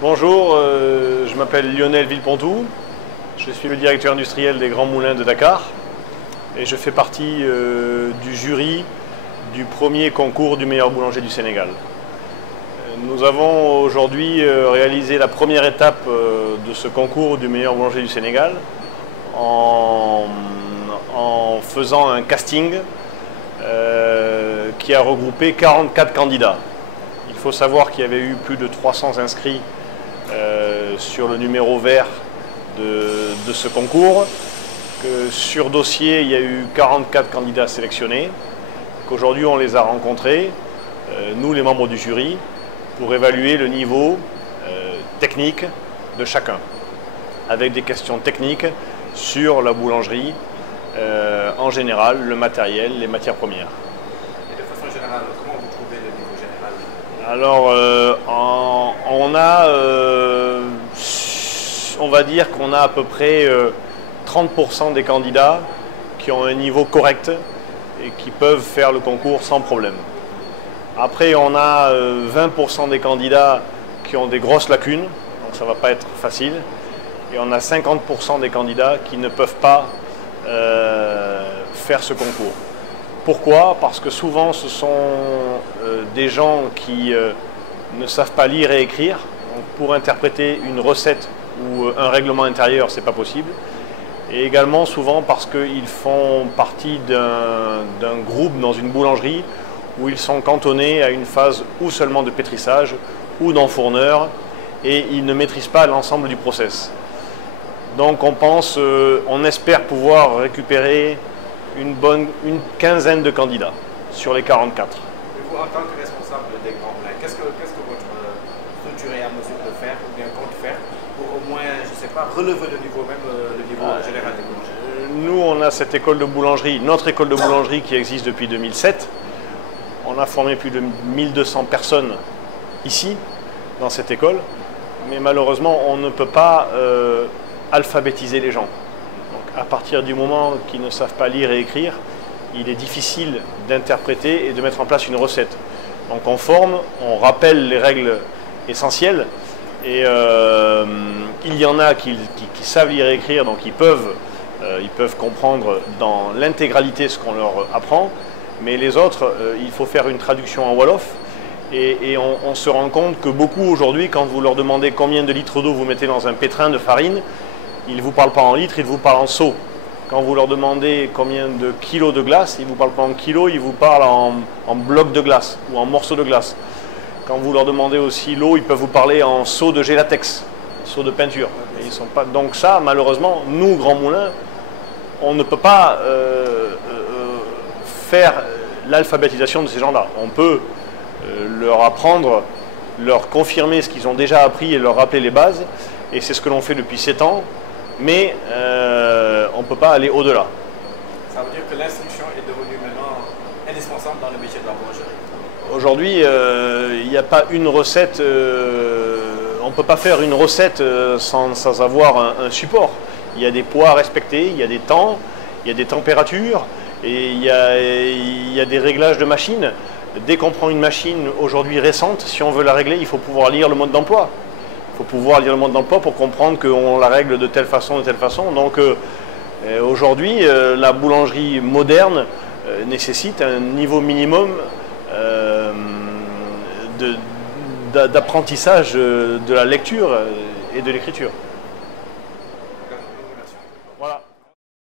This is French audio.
Bonjour, je m'appelle Lionel Villepontou, je suis le directeur industriel des Grands Moulins de Dakar et je fais partie du jury du premier concours du meilleur boulanger du Sénégal. Nous avons aujourd'hui réalisé la première étape de ce concours du meilleur boulanger du Sénégal en faisant un casting qui a regroupé 44 candidats. Il faut savoir qu'il y avait eu plus de 300 inscrits sur le numéro vert de ce concours, que sur dossier il y a eu 44 candidats sélectionnés, qu'aujourd'hui on les a rencontrés, nous les membres du jury, pour évaluer le niveau technique de chacun, avec des questions techniques sur la boulangerie en général, le matériel, les matières premières. Et de façon générale, comment vous trouvez le niveau général? Alors, on va dire qu'on a à peu près 30% des candidats qui ont un niveau correct et qui peuvent faire le concours sans problème. Après, on a 20% des candidats qui ont des grosses lacunes, donc ça ne va pas être facile. Et on a 50% des candidats qui ne peuvent pas faire ce concours. Pourquoi? Parce que souvent ce sont des gens qui ne savent pas lire et écrire. Donc pour interpréter une recette ou un règlement intérieur, ce n'est pas possible. Et également souvent parce qu'ils font partie d'un groupe dans une boulangerie où ils sont cantonnés à une phase ou seulement de pétrissage ou d'enfourneur et ils ne maîtrisent pas l'ensemble du process. Donc on espère pouvoir récupérer une quinzaine de candidats sur les 44. Et vous, en tant que responsable des Grands Moulins, qu'est-ce que votre structure est à mesure de faire ou bien compte faire pour au moins, je ne sais pas, relever le niveau, même le niveau général des boulangeries? Nous, on a cette école de boulangerie, notre école de boulangerie qui existe depuis 2007. On a formé plus de 1200 personnes ici, dans cette école, mais malheureusement, on ne peut pas alphabétiser les gens. Donc, à partir du moment qu'ils ne savent pas lire et écrire, il est difficile d'interpréter et de mettre en place une recette. Donc on forme, on rappelle les règles essentielles et il y en a qui savent lire et écrire, donc ils peuvent comprendre dans l'intégralité ce qu'on leur apprend, mais les autres, il faut faire une traduction en Wolof et on se rend compte que beaucoup aujourd'hui, quand vous leur demandez combien de litres d'eau vous mettez dans un pétrin de farine, ils ne vous parlent pas en litres, ils vous parlent en seaux. Quand vous leur demandez combien de kilos de glace, ils ne vous parlent pas en kilos, ils vous parlent en blocs de glace ou en morceaux de glace. Quand vous leur demandez aussi l'eau, ils peuvent vous parler en seaux de gélatex, seaux de peinture. Et ils sont pas... Donc ça, malheureusement, nous, Grands Moulins, on ne peut pas faire l'alphabétisation de ces gens-là. On peut leur apprendre, leur confirmer ce qu'ils ont déjà appris et leur rappeler les bases. Et c'est ce que l'on fait depuis 7 ans. Mais on ne peut pas aller au-delà. Ça veut dire que l'instruction est devenue maintenant indispensable dans le métier de la boulangerie. Aujourd'hui, il n'y a pas une recette, on ne peut pas faire une recette sans avoir un support. Il y a des poids à respecter, il y a des temps, il y a des températures, et il y a des réglages de machines. Dès qu'on prend une machine aujourd'hui récente, si on veut la régler, il faut pouvoir lire le mode d'emploi. Il faut pouvoir lire le mode d'emploi pour comprendre qu'on la règle de telle façon, de telle façon. Donc aujourd'hui, la boulangerie moderne nécessite un niveau minimum d'apprentissage de la lecture et de l'écriture.